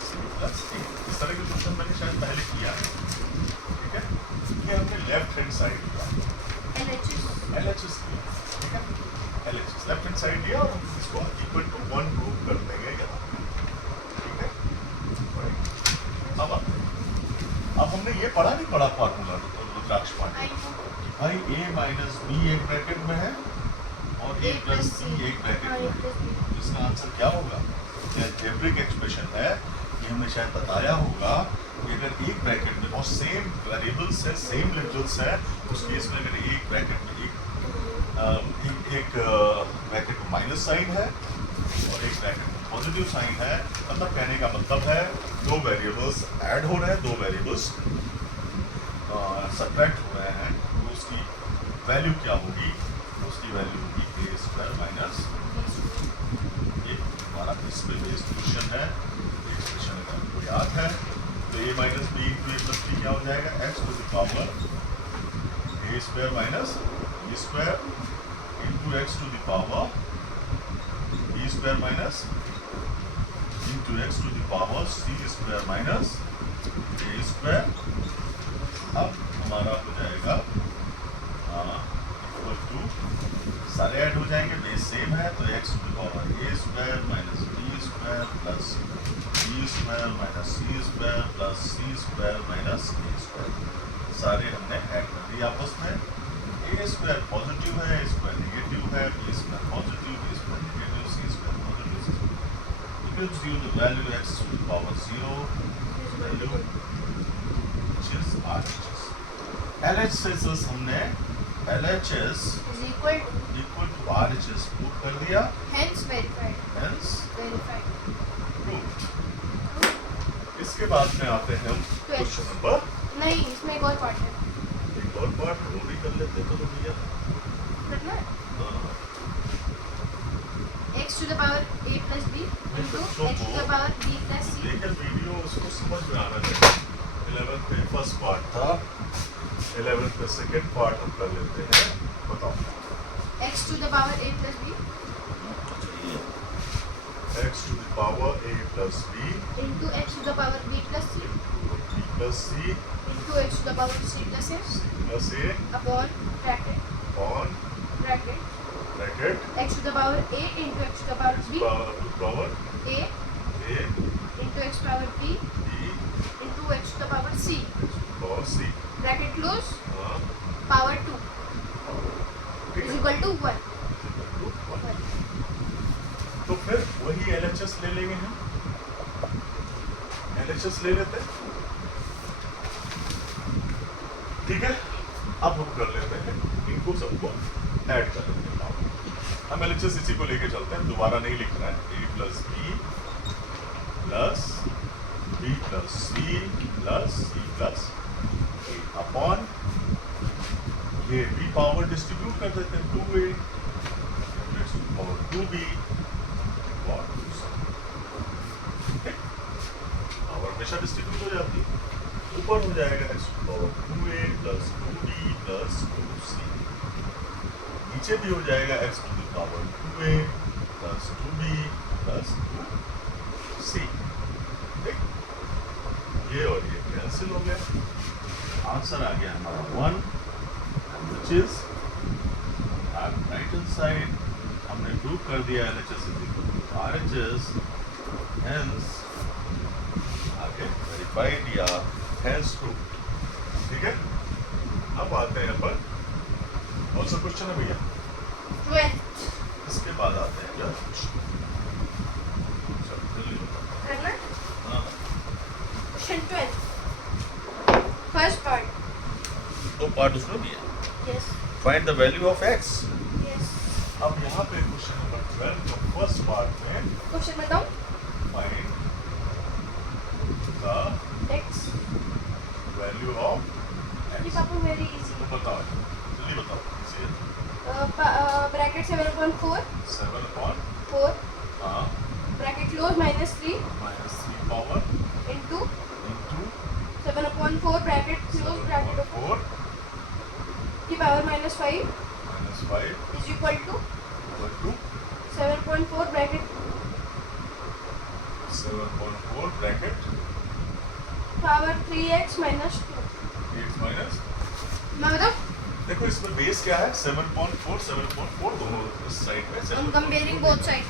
c plus a इस तरह के क्वेश्चन मैंने शायद पहले किया है ठीक है ये हमने लेफ्ट हैंड साइड लिया LHS ठीक है LHS लेफ्ट हैंड साइड लिया और इसको इक्वल टू 1 प्रूव कर देंगे यहाँ ठीक है अब हमने ये पढ़ा नहीं पढ़ा फार्मूला रुद्राक्ष पांडे भाई a माइनस b एक ब्रैकेट में है और a प्लस b एक ब्रैकेट में है इसका आंसर क्या होगा ये जेब्रिक एक्सप्रेशन है ये हमने शायद बताया होगा कि अगर एक ब्रैकेट में और सेम वेरिएबल्स है सेम लिटरल्स है उस केस में अगर एक ब्रैकेट में एक ब्रैकेट में माइनस साइन है और एक ब्रैकेट में पॉजिटिव साइन है मतलब कहने का मतलब है दो वेरिएबल्स ऐड हो रहे हैं दो वेरिएबल्स सब्ट्रैक्ट हो रहे हैं तो उसकी वैल्यू क्या होगी उसकी वैल्यू होगी a स्क्वायर माइनस ये हमारा इस पे बेस्ड क्वेश्चन है एक्सप्रेशन अगर आपको याद है तो a माइनस b into a plus b क्या हो जाएगा x to the power a square minus b square into x to the power b square minus into x to the power c square minus a square अब हमारा हो जाएगा equal to सारे add हो जाएंगे बेस सेम है तो x to the power a square minus b square plus b square minus c square plus c square minus a square सारे हमने ऐड कर दिए आपस में a स्क्वायर पॉजिटिव है a स्क्वायर नेगेटिव है b square positive b square negative c square positive equals to the value x to the power 0 value which is RHS LHS हमने LHS is equal to RHS prove कर दिया hence verified hence verified proved इसके बाद में आते हैं हम question number नहीं इसमें एक और पार्ट है एक और पार्ट वो भी कर लेते हैं तो भैया करना है हाँ, x to the power a plus b into x to the power b plus c लेकिन वीडियो उसको समझ में आना चाहिए 11th में फर्स्ट पार्ट था 11th में सेकंड पार्ट हम कर लेते हैं बताओ x to the power a plus b x to the power a plus b into x to the power b plus c b plus c into x to the power c plus a c plus a upon bracket on bracket bracket x to the power a into x to the power b power a a into x power b b into x to the power c power c bracket close हाँ, power 2 ठीक is है equal to 1 तो फिर वही LHS ले लेंगे हम LHS ले लेते हैं ठीक है अब हम कर लेते हैं इनको सबको ऐड कर लेते हैं हम LHS इसी को लेके चलते हैं दोबारा नहीं लिख रहा है a plus b b plus c plus upon ये b पावर डिस्ट्रीब्यूट कर देते हैं 2a और 2b और 2c। पावर हमेशा डिस्ट्रीब्यूट हो जाती है, ऊपर हो जाएगा x power 2a plus 2b plus 2c, नीचे भी हो जाएगा x to the power 2a plus 2b plus 2c। ठीक, ये और ये कैंसिल हो गया, आंसर आ गया हमारा 1, which is at right hand side हमने प्रूव कर दिया LHS is equal to RHS, hence आगे वेरीफाइड या hence true। ठीक है, अब आते हैं पर कौन सा क्वेश्चन है भैया, 12th इसके बाद आते हैं क्या क्वेश्चन। चलो जल्दी बताओ। करना। हाँ, क्वेश्चन 12 फर्स्ट पार्ट। दो पार्ट उसमें दिया, yes find the value of x। Yes. अब यहाँ पे क्वेश्चन नंबर 12 का फर्स्ट पार्ट में क्वेश्चन बताओ। Find the x value of ये x। पापा वेरी इजी। तो बताओ, जल्दी बताओ, इसे ब्रैकेट 7/4 7/4 हाँ bracket close -3 -3 power into into 7/4 bracket close bracket 7/4 की power -5 -5 is equal to equal to 7/4 bracket 7/4 bracket power 3x -2। x minus. मैं बताऊं, देखो इसमें बेस क्या है 7/4 दोनों इस साइड पे हम कंपेयरिंग बोथ साइड।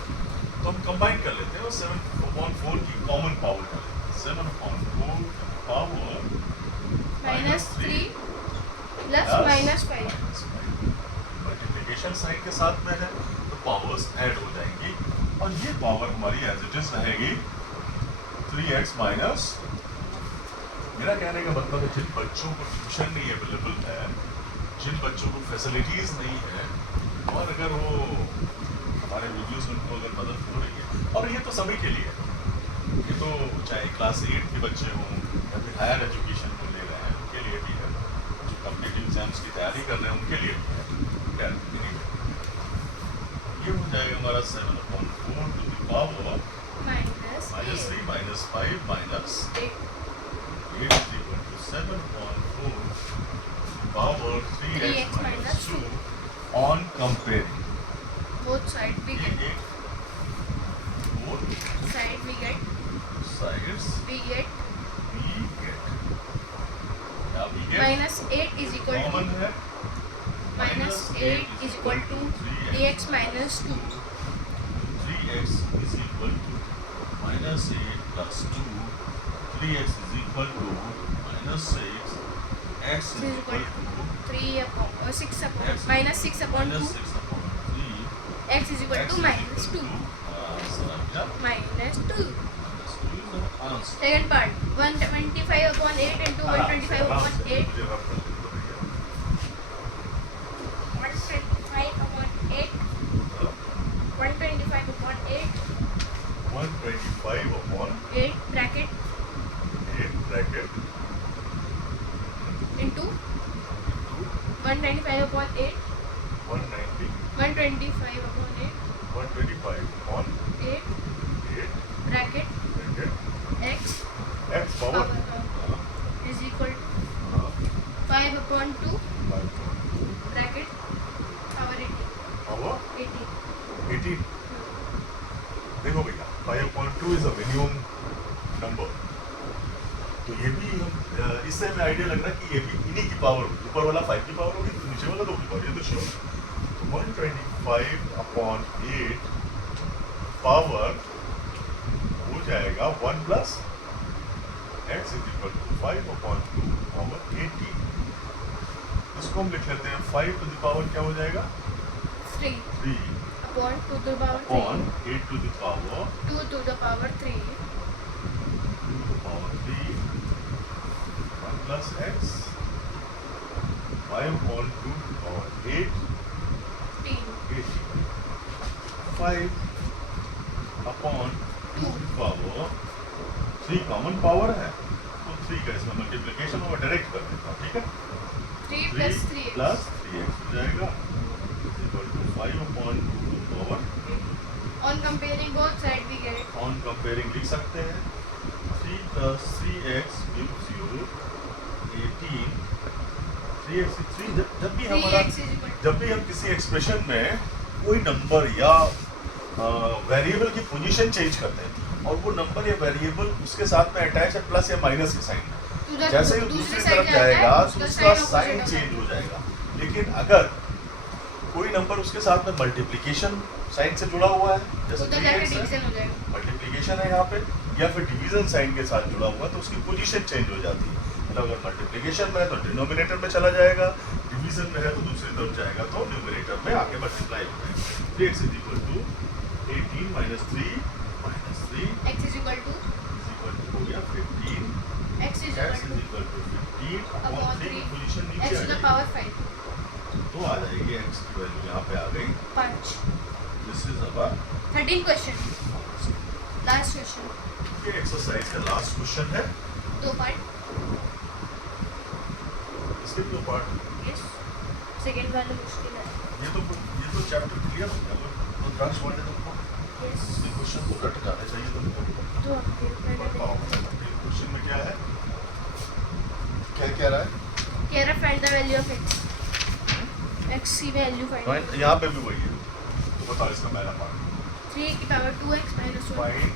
तो हम कंबाइन कर लेते हैं और 7/4 की कॉमन पावर कर लेते हैं। 7/4 पावर -3 प्लस -5 मल्टीप्लिकेशन साइन के साथ में है तो पावर्स ऐड हो जाएंगी और ये पावर हमारी एज इट इज रहेगी 3x माइनस। मेरा कहने का मतलब है जिन बच्चों को ट्यूशन नहीं अवेलेबल है, जिन बच्चों को फैसिलिटीज नहीं है, और अगर वो हमारे वीडियोस में उनको अगर मदद हो रही है, और ये तो सभी के लिए है, ये तो चाहे क्लास 8 के बच्चे हों या फिर हायर एजुकेशन को ले रहे हैं उनके लिए भी है, जो कॉम्पिटिटिव एग्जाम्स की तैयारी कर रहे हैं उनके लिए भी है। क्या ये हो जाएगा हमारा 7/4 to the power -3 -5 minus 8 is equal to 7/4 power 3x minus 2 on comparing both side we get both side we get sides we get now we get -8 is equal to common है -8 is equal to 3x minus 2 3x is equal to -8 plus 2 3x is equal to -6 x is equal to 6 upon -6 upon 2 -6 upon 3 x is equal to -2 -2 second part 125 upon 8 into 125 upon 8 125 upon 8 125 upon 8 125 upon 8 bracket 8 bracket into 125 upon 8 190 125 upon 8 125 upon 8 8 bracket bracket x x power is equal to 5 upon 2 bracket power 18 power 18 18। देखो भैया 5/2 is a minimum number, तो ये भी हम इससे हमें idea लग रहा है कि ये भी इन्हीं की पावर होगी, ऊपर वाला 5 की पावर होगी तो नीचे वाला 2 की पावर, ये तो श्योर। तो 125 upon 8 पावर हो जाएगा 1 plus x is equal to 5/2 power 18। इसको हम लिख लेते हैं 5 टू द पावर क्या हो जाएगा 3 3 upon 2 to the power 3 upon 8 to the power 2 to the power 3 2 to the power 3 1 plus x 5 upon 2 to the power 8 18 5 upon 2 to the power 3 common common power है तो 3 का इसमें मल्टीप्लिकेशन होगा, direct कर देता हूँ, ठीक है। 3 plus 3x प्लस 3x हो जाएगा equal to 5 upon 2 to power. on comparing both side we get it on comparing लिख सकते हैं 3 plus 3x gives you 18। 3x 3 जब भी हमारा 3x is equal जब भी हम किसी एक्सप्रेशन में कोई नंबर या वेरिएबल की पोजीशन चेंज करते हैं और वो नंबर या वेरिएबल उसके साथ में अटैच है प्लस या माइनस के साइन में, to the जैसे ही दूसरी तरफ जाएगा तो उसका साइन चेंज हो जाएगा। लेकिन अगर कोई नंबर उसके साथ में मल्टीप्लिकेशन साइन से जुड़ा हुआ है, जैसे उधर जाके 3x है, डिवीजन हो जाएगा मल्टीप्लिकेशन है यहाँ पे, या फिर डिवीजन साइन के साथ जुड़ा हुआ है तो उसकी पोजीशन चेंज हो जाती है। मतलब अगर मल्टीप्लिकेशन में है तो डिनोमिनेटर में चला जाएगा, डिवीजन में है तो दूसरी तरफ जाएगा तो न्यूमरेटर में आके मल्टीप्लाई हो जाएगा। 3x is equal to 18 minus 3 minus 3 x is equal to is equal to हो गया 15। x is x is equal equal to 15 upon upon 3 की 3 पोजीशन नीचे x आ to the जाएगी power 5 तो आ जाएगी x की वैल्यू यहाँ पे आ गई 5 this is our 13 question last question ये एक्सरसाइज का लास्ट क्वेश्चन है। दो पार्ट इसके भी दो पार्ट, यस सेकंड वाला मुश्किल है ये तो चैप्टर क्लियर हो गया तो द्राक्ष वाले तो यस इसमें क्वेश्चन तो कट जाने चाहिए तो तो आपके क्वेश्चन में क्या है, क्या कह रहा है, कह रहा find the value of x की वैल्यू फाइंड यहाँ पे भी वही है तो बताओ इसका पहला पार्ट 3 की power 2x minus 1 find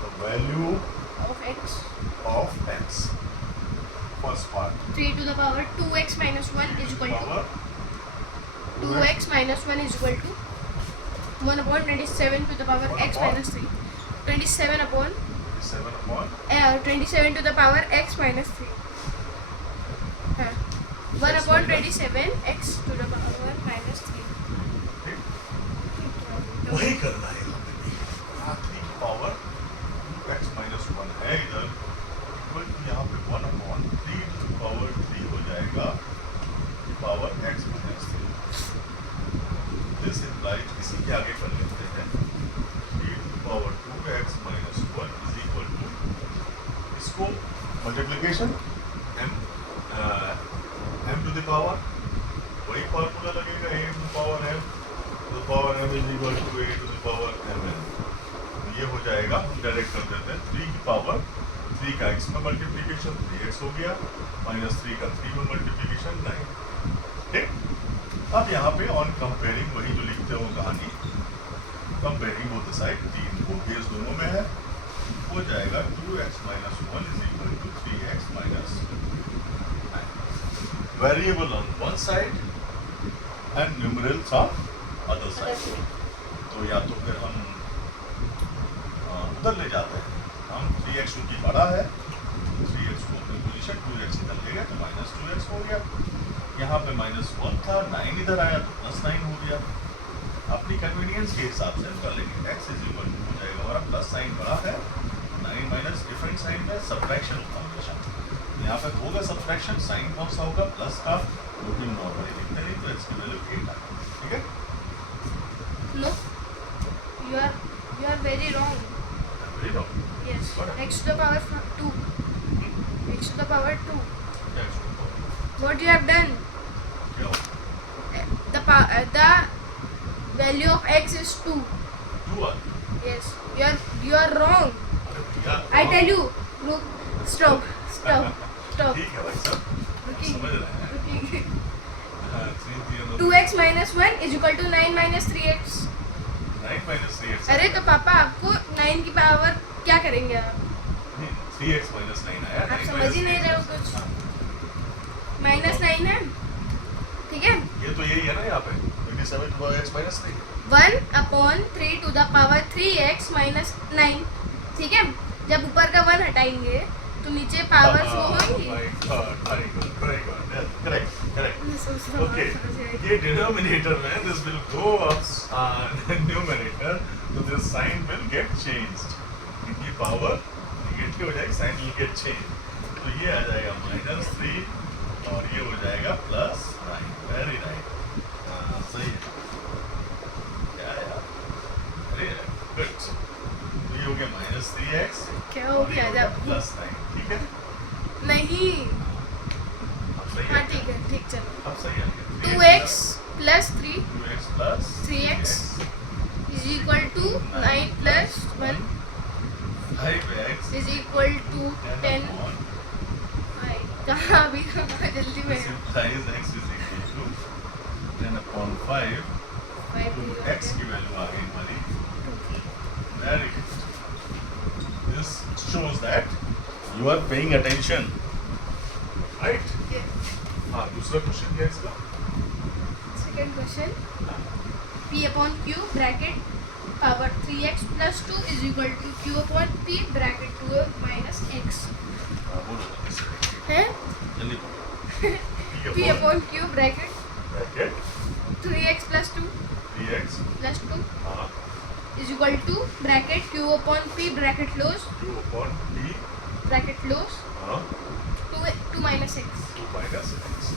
the value of x of x first part 3 to the power 2x minus 1 is equal to power 2x minus 1 is equal to 1 upon 27 to the power 1 x upon minus 3 27 upon 7 upon 27 to the power x minus 3 हाँ 1 upon 27 x to the power minus 3 वही करना है यहाँ पे भी, आखिरी की power 2x minus 1 है इधर इक्वल टू यहाँ पे 1 अपॉन 3 to the power 3 हो जाएगा power x minus 3। This implies इसी के आगे कर लेते हैं 3 to the power 2x minus 1 is equal to इसको multiplication m to the power वही फार्मूला लगेगा a to the power m to the power m is equal to a to the power mn। तो ये हो जाएगा, हम direct कर देते हैं 3 की पावर 3 का x में मल्टीप्लिकेशन 3x हो गया माइनस 3 का 3 में मल्टीप्लिकेशन 9। ठीक, अब यहाँ पे ऑन कंपेयरिंग वही जो लिखते हो कहानी, कंपेयरिंग बोथ साइड 3 को बेस दोनों में है हो जाएगा 2x minus 1 is equal to 3x minus 9। Variable on one side and numerals on other side। तो या तो फिर हम उधर ले जाते हैं, हम 3x क्योंकि बड़ा है 3x को अपनी पोजीशन 2x इधर ले गए तो माइनस 2x हो गया, यहाँ पे माइनस 1 था 9 इधर आया तो प्लस 9 हो गया। अपनी कन्वीनियंस के हिसाब से हम कर लेंगे x इज इक्वल टू हो जाएगा हमारा प्लस साइन बड़ा है 9 माइनस डिफरेंट साइन में सब्ट्रैक्शन होता है हमेशा, यहाँ पे होगा सब्ट्रैक्शन, साइन कौन सा होगा प्लस का, जो कि नॉर्मली लिखते नहीं तो इसकी वैल्यू 8 आएगा। ठीक है, no you are very wrong very wrong, yes What? x to the power 2 x to the power 2 क्या इसको what you have done क्या हो the value of x is 2 2 yes you are wrong अरे भैया I tell you look stop ठीक है भाई साहब Ruki. समझ रहे हैं। Ruki. हाँ, 3 2x minus 1 is equal to 9 minus 3x 9 minus 3x अरे तो पापा आपको 9 की पावर क्या करेंगे आप 3x minus 9 आया, आप 9 समझ ही minus नहीं रहे हो 3x। कुछ। हाँ, माइनस 9 है ठीक है ये तो यही है ना यहाँ पे 27 to the x minus 3। 1 upon 3 to the power 3x minus 9 ठीक है, जब ऊपर का 1 हटाएंगे तो नीचे पावर शो होंगी। Very good correct okay, Okay. ये डिनोमिनेटर में this will go up numerator तो this sign will get changed, इनकी पावर नेगेटिव हो जाएगी, साइन विल गेट चेंज तो ये आ जाएगा -3 और ये हो जाएगा +9। वेरी राइट, सही है क्या यार, वेरी गुड। तो ये हो गया -3x, क्या हो गया जब +9, ठीक है? नहीं, अब सही हाँ है, ठीक है, ठीक चलो। अब सही है। 2x plus 3 2x plus 3x is equal to 9 plus 1 5x is equal to 10. upon भाई कहाँ अभी जल्दी में this implies x is equal to 10 upon 5. 5 तो x की वैल्यू आ गई हमारी, very good. This shows that you are paying attention, right? हाँ, दूसरा क्वेश्चन क्या है इसका? Second question p upon q bracket power 3x plus 2 is equal to q upon p bracket 2 minus x हाँ, बोलो जल्दी से, है जल्दी बोलो. p upon q bracket bracket 3x plus 2 3x, plus 2 हाँ, is equal to bracket q upon p bracket close q upon p, bracket close हाँ, 2 minus x 2 minus x.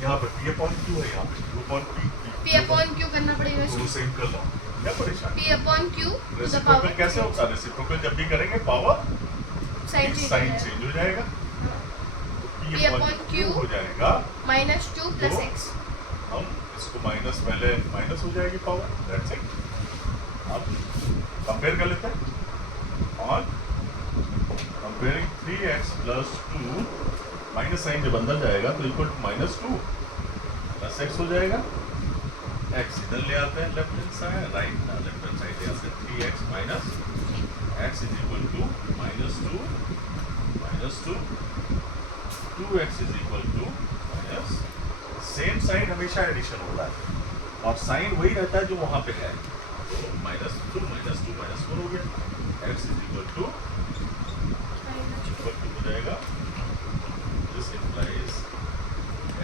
यहाँ पर p upon q है, यहाँ पे q upon p. p upon q करना पड़ेगा तो इसको सेम कर लो, क्या परेशानी? p upon q to the reciprocal power कैसे होता है? रेसिप्रोकल जब भी करेंगे पावर साइन साइन चेंज हो जाएगा, तो P p upon upon Q q हो जाएगा. minus 2 plus तो x हम इसको माइनस, पहले माइनस हो जाएगी पावर, दैट्स इट. अब कंपेयर कर लेते हैं. On comparing 3x plus 2, minus sign जब अंदर जाएगा तो इक्वल टू -2 प्लस x हो जाएगा. x इधर ले आते हैं left hand side, right left hand side ले आते हैं. 3x minus x is equal to -2 2x is equal to minus. Same sign हमेशा एडिशन होता है और साइन वही रहता है जो वहाँ पे है. तो -2 -4 हो गया. x is equal to हो जाएगा. This implies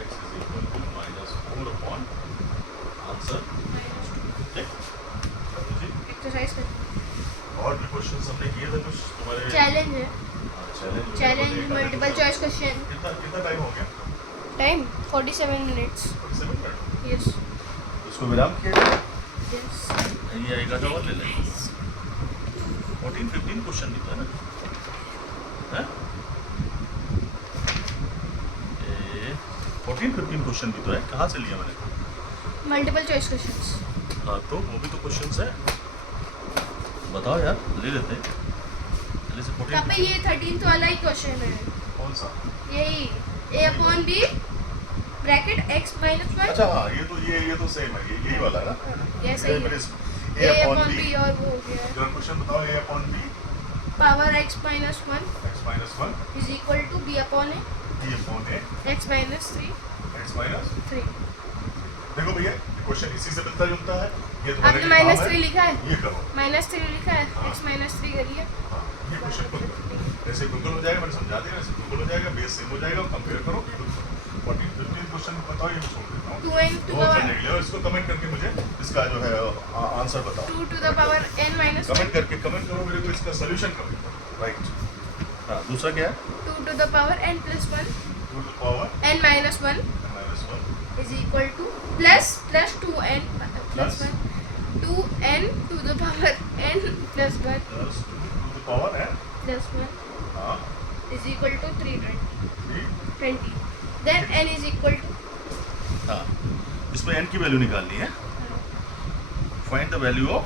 x is equal to -4 upon answer. ठीक जी. एक्सरसाइज कर और भी क्वेश्चंस हमने किए थे कुछ तुम्हारे चैलेंज है चैलेंज मल्टीपल चॉइस क्वेश्चन कितना टाइम हो गया? Time 47 minutes 47 minute. यस उसको विराम किया. यस ये आएगा तो और ले लेंगे. 14-15 क्वेश्चन भी था ना, हैं? ये 14-15 क्वेश्चन भी तो है. कहाँ से लिया मैंने? मल्टीपल चॉइस क्वेश्चंस हाँ, तो वो भी तो क्वेश्चंस है. बताओ यार, ले लेते हैं. पहले से 14. पे ये 13th वाला ही क्वेश्चन है. कौन सा? यही a upon b bracket x minus 1 अच्छा हाँ, ये तो सेम है, यही वाला है ना. ये सही है a a upon upon b. b और वो हो गया है जरा क्वेश्चन बताओ. a upon b power x minus 1 x minus 1 is equal to b upon a b upon a x minus 3 x minus. 3 देखो भैया, ये क्वेश्चन इसी से मिलता जुलता है. ये तुम्हारे आपने लिए काम -3 लिखा है ये करो. -3 लिखा है x minus 3 करिए हाँ, ये क्वेश्चन को ऐसे गूगल हो जाएगा. मैंने समझा दिया. ऐसे गूगल हो जाएगा, बेस सेम हो जाएगा. कंपेयर करो. 14-15 क्वेश्चन बताओ. ये मैं छोड़ देता हूँ 2n to दो the करने के लिए. और इसको कमेंट करके मुझे इसका जो है आंसर बताओ. 2 to the power n minus 1 comment करके कमेंट करो मेरे को इसका सोल्यूशन कमेंट करो. राइट. हाँ, दूसरा क्या है? 2 to the power n plus 1 2 to the power n minus 1 minus 1 is equal to plus 2n plus Plus. 1 2n to the power n plus 1 plus 2 to the power n. plus 1 हाँ, is equal to 3. 20 then n is equal to हाँ, इसमें n की value निकालनी है. Find the value of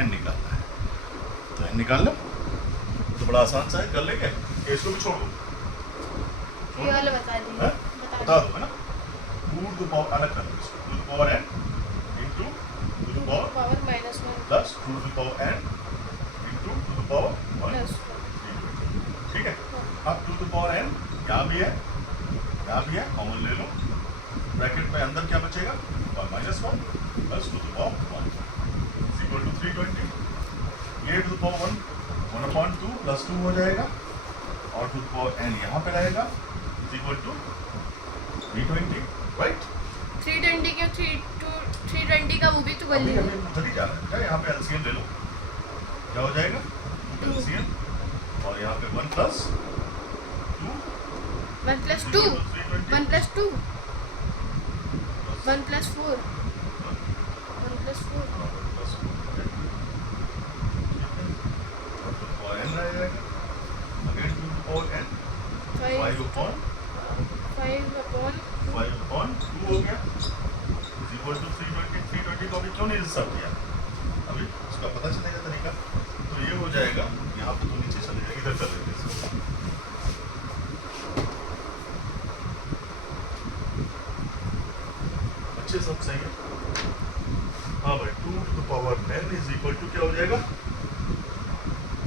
n निकालना है. तो n निकाल लो. तो बड़ा आसान सा है, कर लेंगे. इसको भी छोड़ दो. ये वाला बता दीजिए हैं? बता दो, है ना. 2 to the power अलग कर लो इसको. 2 to the power n into 2 to the power power minus 1 plus 2 to the power n into 2 to the power 1. plus ठीक है. अब 2 to the power n यहाँ भी है, यहाँ भी है. कॉमन ले लो. ब्रैकेट में अंदर क्या बचेगा? -1 plus 2 to the power 1 is equal to 320. ये 2 to the power 1/2 plus 2 हो जाएगा और 2 to the power n यहाँ पे रहेगा is equal to 320. राइट. 320 क्यों 320 का वो भी तो कर अभी लीजिए अभी उधर ही जाना है. यहाँ पे एलसीएम ले लो. क्या हो जाएगा? एलसीएम और यहाँ पे 1 plus 2 1 plus 2 1 plus 2 1 plus 4 1 plus 4 n रह जाएगा, again 2 to the power n, 5 upon 2 हो गया, इज इक्वल टू 320 को अभी क्यों नहीं रिजर्व किया, अभी उसका पता चलेगा तरीका। तो ये हो जाएगा, यहाँ पे तो नीचे चले जाएगा, इधर चले जाएगा इसको। अच्छे सब सही है। हाँ भाई 2 to the power n is equal to क्या हो जाएगा,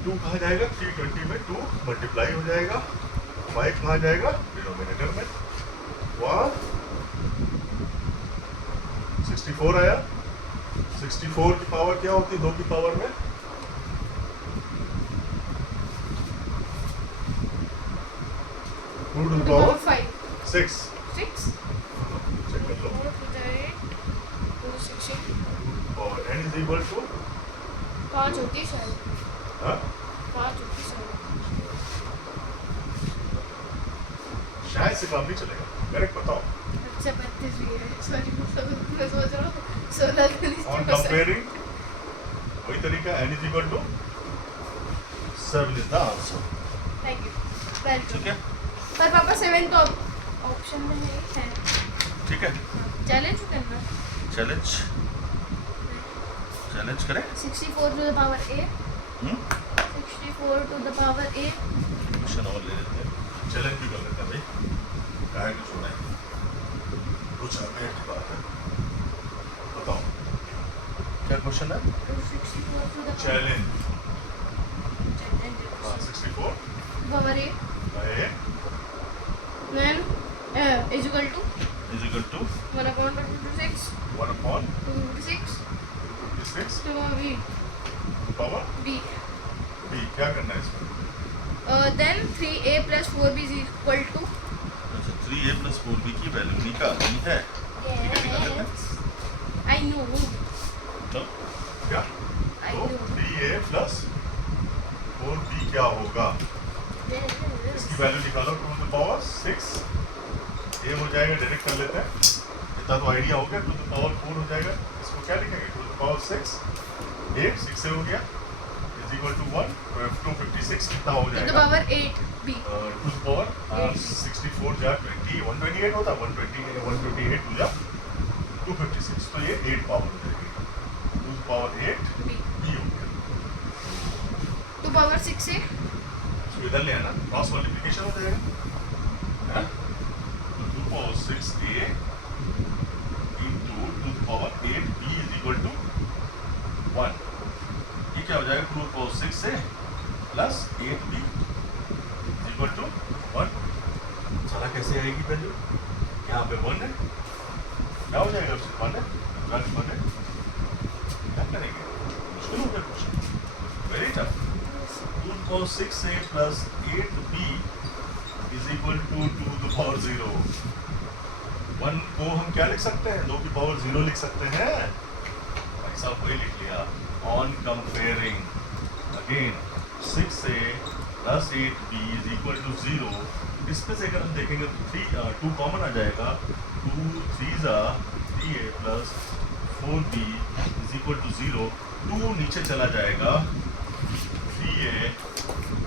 2 कहाँ जाएगा, 320 में 2 मल्टीप्लाई हो जाएगा, 5 कहाँ जाएगा डिनोमिनेटर में, वहाँ 64 आया। 64 की पावर क्या होती है 2 की पावर में, 2 to the power 6। चेक कर लो। और n इज इक्वल टू 5 होती है शायद, हाँ 5 होती है शायद। शायद से काम नहीं चलेगा, करेक्ट बताओ। अच्छा 32 भी है, सॉरी मैं सोच रहा हूँ 16 का ऑन कंपेयरिंग वही तरीका, n is equal to 7 is the answer. Thank you, welcome. ठीक है, पर पापा 7 तो ऑप्शन में नहीं है। ठीक है, चैलेंज करना, चैलेंज करें। 64 to the power a, 64 to the power a, question और ले लेते हैं, चैलेंज भी कर लेते हैं भाई, काहे को छोड़ा है, कुछ अपडेट की बात है। बताओ क्या क्वेश्चन है, 64 to the चैलेंज। power हाँ 64 power a, by then is equal to 1 upon 26 1 upon 256 256 to b power b, b, क्या करना है इसमें, then 3a plus 4b is equal to, अच्छा 3a plus 4b की वैल्यू निकालनी है। yes I know, चलो क्या, I तो know, 3a plus 4b क्या होगा, yes, इसकी वैल्यू निकालो 2 to the power 6, ये हो जाएगा, डायरेक्ट कर लेते हैं, इतना तो आइडिया हो गया। 2 to the power 4 हो जाएगा, इसको क्या लिखेंगे 2 to the power 6, 8 6 से हो गया, इज इक्वल टू 1 256 कितना हो to the जाएगा, power 8b, 2 to the power 64 जा 20 128 होता, 128 हो जा 256, तो ये 8 पावर हो जाएगी, 2 to the power 8 b b हो गया। to power 6a, इसको इधर ले आना, क्रॉस मल्टीप्लिकेशन हो जाएगा, है? तो 2 power 6a into 2 to power 8b is equal to 1, ये क्या हो जाएगा 2 power 6 से plus 8b is equal to 1। सारा कैसे आएगी वैल्यू, यहाँ पे 1 है, क्या हो जाएगा उससे 1 है, 1 है, क्या करेंगे, मुश्किल हो गया question, very tough. 2 power 6a plus 8b is equal to 2 to the power 0। 1 को हम क्या लिख सकते हैं, 2 की पावर 0 लिख सकते हैं, भाई साहब वही लिख लिया। On comparing again 6a plus 8b is equal to 0, इसमें से अगर हम देखेंगे तो 2 कॉमन आ जाएगा, 2 3s are 3a plus 4b is equal to 0, 2 नीचे चला जाएगा, 3a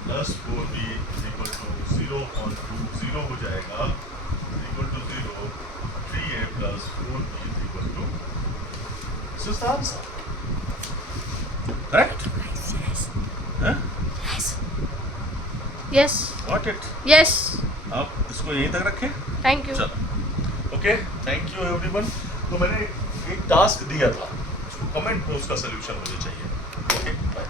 plus 4b is equal to 0 on 2 0 हो जाएगा, is equal to 0, 3a plus 4b is equal to, this is the answer, correct? Huh? yes, Got it? yes, आप इसको यहीं तक रखें, thank you। चलो ओके, थैंक यू एवरीवन। तो मैंने एक टास्क दिया था, कमेंट में उसका सोल्यूशन मुझे चाहिए। Okay bye.